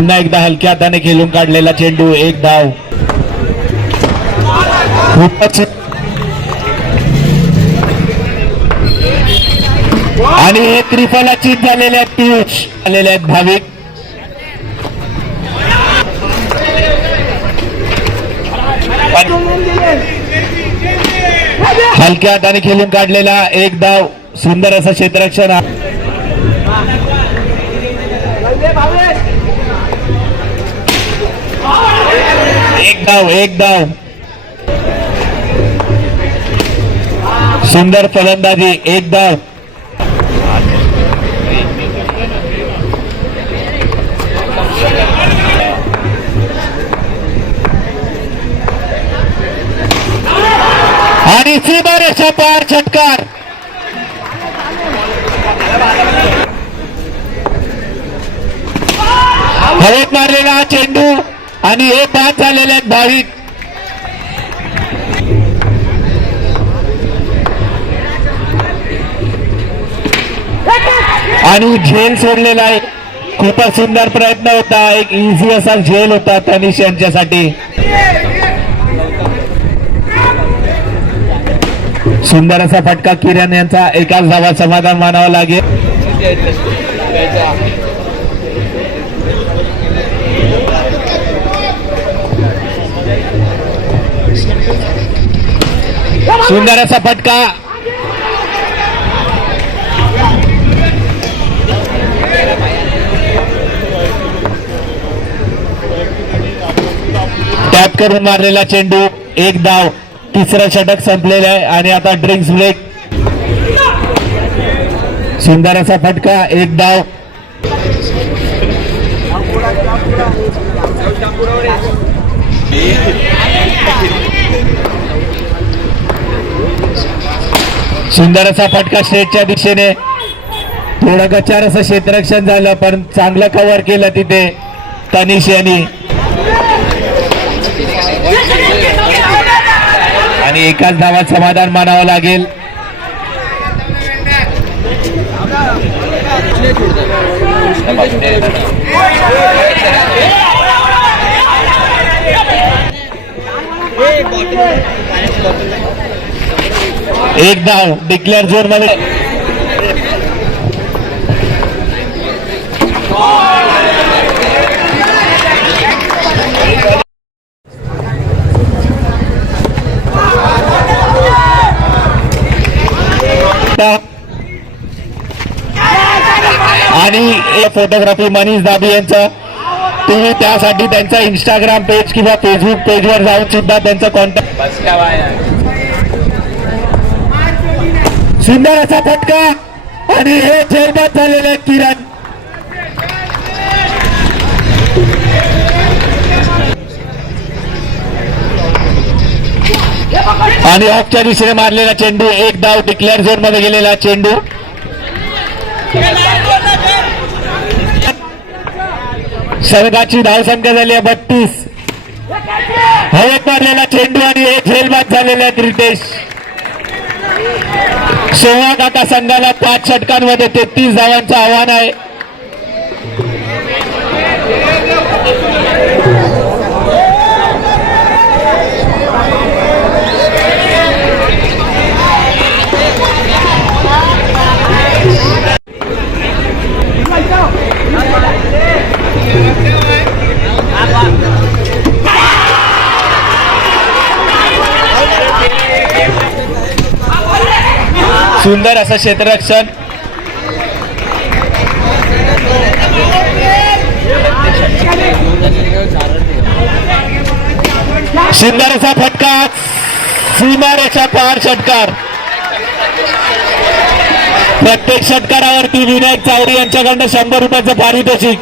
पुन्हा एकदा हलक्या हाताने खेळून काढलेला चेंडू, एक धाव. खूपच आणि हे त्रिफलाची झालेले आहेत, पियुष आलेले आहेत भाविक. हलक्या हाताने खेळून काढलेला एक धाव, सुंदर असं क्षेत्ररक्षण. एक धाव, एक धाव. सुंदर फलंदाजी, एक धाव. आणि सीमारेषा पार षटकार. हवेत मारलेला हा चेंडू आणि हे बाद झालेले आहेत भाविक. आणि झेल सोडलेला आहे. खूपच सुंदर प्रयत्न होता, एक इझी असा झेल होता तनिष यांच्यासाठी. सुंदर असा फटका किरण यांचा, एकाच धावात समाधान मानावं लागेल. सुंदर असा फटका. टॅप करून मारलेला चेंडू, एक धाव. तिसरं षटक संपलेलं आहे आणि आता ड्रिंक्स ब्रेक. सुंदर असा फटका, एक धाव. सुंदर असा फटका स्ट्रेटच्या दिशेने. थोडं गचार असं क्षेत्ररक्षण झालं पण चांगलं कव्हर केलं तिथे तनिष यांनी. आणि एकाच धावात समाधान मानावं लागेल. एक धाव डिक्लेअर झोन मध्ये. आणि फोटोग्राफी मनीष दाबी यांचं. तुम्ही त्यासाठी त्यांचा इंस्टाग्राम पेज किंवा फेसबुक पेजवर जाऊन सुद्धा त्यांचा कॉन्टॅक्ट. सुंदर असा फटका आणि हे झेलबाद झालेले किरण. आणि ऑफच्या दिशेने मारलेला चेंडू, एक धाव. डिक्लेअर झोन मध्ये गेलेला चेंडू. संघाची धावसंख्या झाली आहे 32. हवेत मारलेला चेंडू आणि हे झेलबाद झालेले आहेत रितेश. सोहम आता संघाला 5 षटकांमध्ये 33 धावांचं आव्हान आहे. सुंदर असं क्षेत्ररक्षण. सुंदर असा फटका, सीमारेषा पार षटकार. प्रत्येक षटकारावरती विनायक चावडी यांच्याकडनं 100 रुपयाचं पारितोषिक.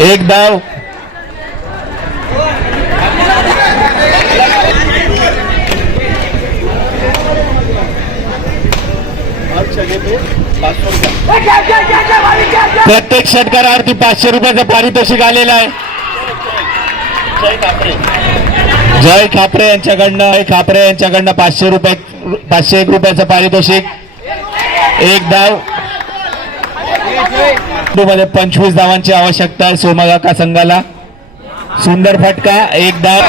एक धाव. प्रत्येक षटकारावरती 500 रुपयाचं पारितोषिक आलेलं आहे. जय खापरे यांच्याकडनं 500 रुपये 501 रुपयाचं पारितोषिक. एक धाव मध्ये 25 धावांची आवश्यकता आहे सोमाकाका संघाला. सुंदर फटका. एक धाव.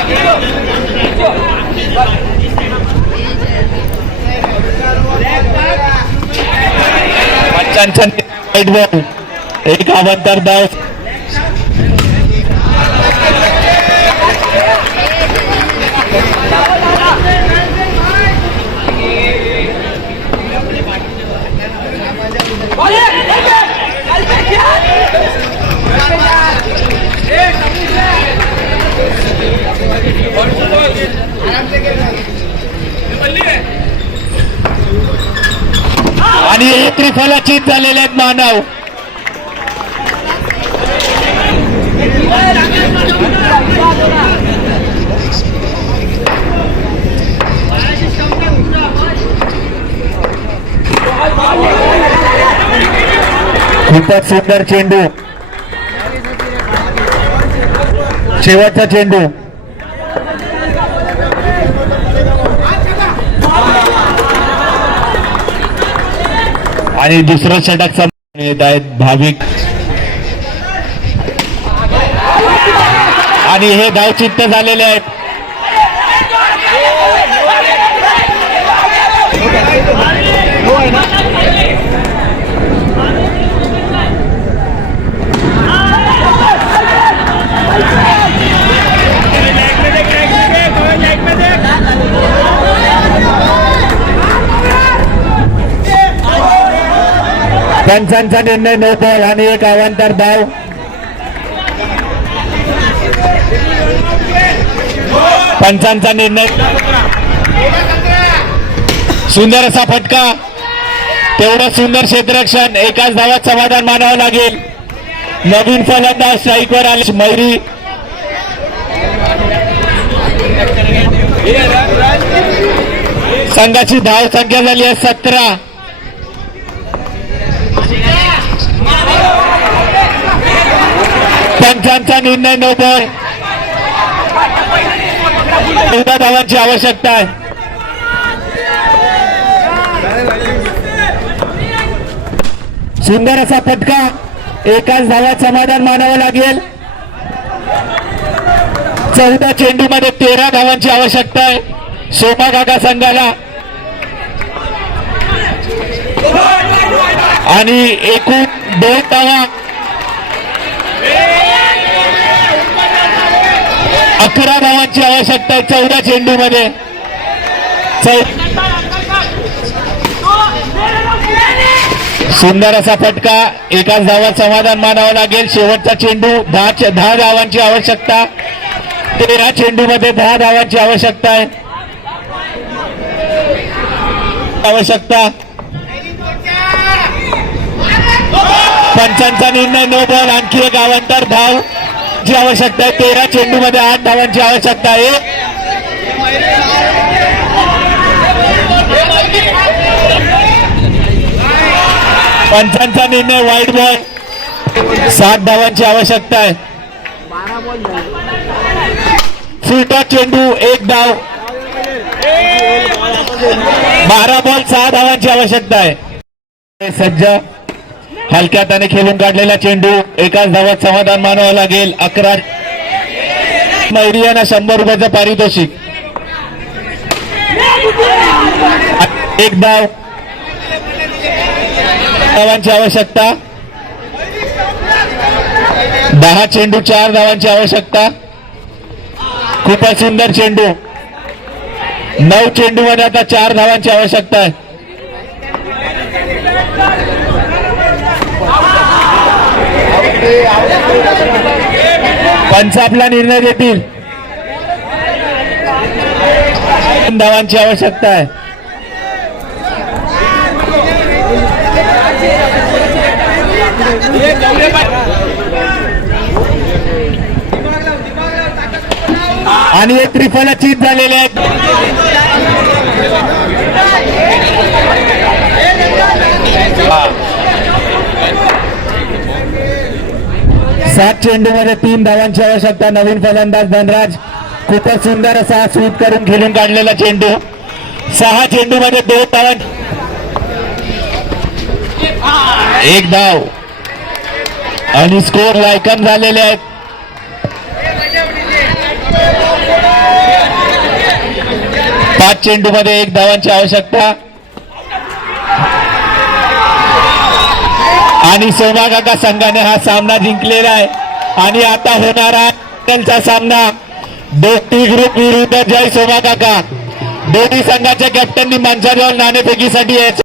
पंचांचा वाईट बॉल. एक अवांतर धाव. आणि हे त्रिफलाचीत झालेले आहेत मानव. खूपच सुंदर चेंडू. शेवटचा चेंडू. आणि दुसरं षटक येत आहेत भाविक. आणि हे धावचित्त झालेले आहेत. पंचांचा निर्णय नो बॉल आणि एक अवांतर धाव. पंचांचा निर्णय. सुंदर असा फटका. तेवढं सुंदर क्षेत्ररक्षण. एकाच धावात समाधान मानावं लागेल. नवीन फलंदाज स्ट्राईकवर आले मयुरी. संघाची धाव संख्या झाली आहे 17. पंचांचा निर्णय नो बॉल. 14 धावांची आवश्यकता आहे. सुंदर असा फटका. एकाच धावात समाधान मानावं लागेल. 14 चेंडू मध्ये 13 धावांची आवश्यकता आहे सोमाकाका संघाला. आणि एकूण 2 धावा. 11 धावांची आवश्यकता आहे 14 चेंडू मध्ये. सुंदर असा फटका. एकाच धावात समाधान मानावं लागेल. शेवटचा चेंडू. 10 धावांची आवश्यकता. 13 चेंडू मध्ये 10 धावांची आवश्यकता आहे. आवश्यकता. पंचांचा निर्णय नो बॉल. आणखी एक अवांतर धाव ची आवश्यकता आहे. 13 चेंडू मध्ये 8 धावांची आवश्यकता आहे. पंचांचा निर्णय वाईट बॉल. 7 धावांची आवश्यकता आहे. फुलटॉस चेंडू. 1 धाव. 12 बॉल 6 धावांची आवश्यकता आहे. सज्ज. हलक्या हाताने खेळून काढलेला चेंडू. एकाच धावात समाधान मानावं लागेल. 11 मयुरियांना 100 रुपयाचं पारितोषिक. 1 धाव. धावांची आवश्यकता. 10 चेंडू 4 धावांची आवश्यकता. खूपच सुंदर चेंडू. 9 चेंडू मध्ये आता 4 धावांची आवश्यकता आहे. पंच आपला निर्णय देतील. 3 धावांची आवश्यकता आहे. आणि एक त्रिफलाचीत झालेले आहेत. सात चेंडूमध्ये 3 धावांची आवश्यकता. नवीन फलंदाज धनराज. खूपच सुंदर असा स्वीप करून खेळून काढलेला चेंडू. 6 चेंडूमध्ये 2 धावा, 1 धाव आणि स्कोर लायकन झालेले आहेत. 5 चेंडूमध्ये 1 धावांची आवश्यकता आणि सोमा काका संघाने हा सामना जिंकलेला आहे. आणि आता होणारा त्यांचा सामना दोस्ती ग्रुप विरुद्ध जय सोमा काका. दोन्ही संघाच्या कॅप्टननी मंचावर नाणेफेकीसाठी यायचे.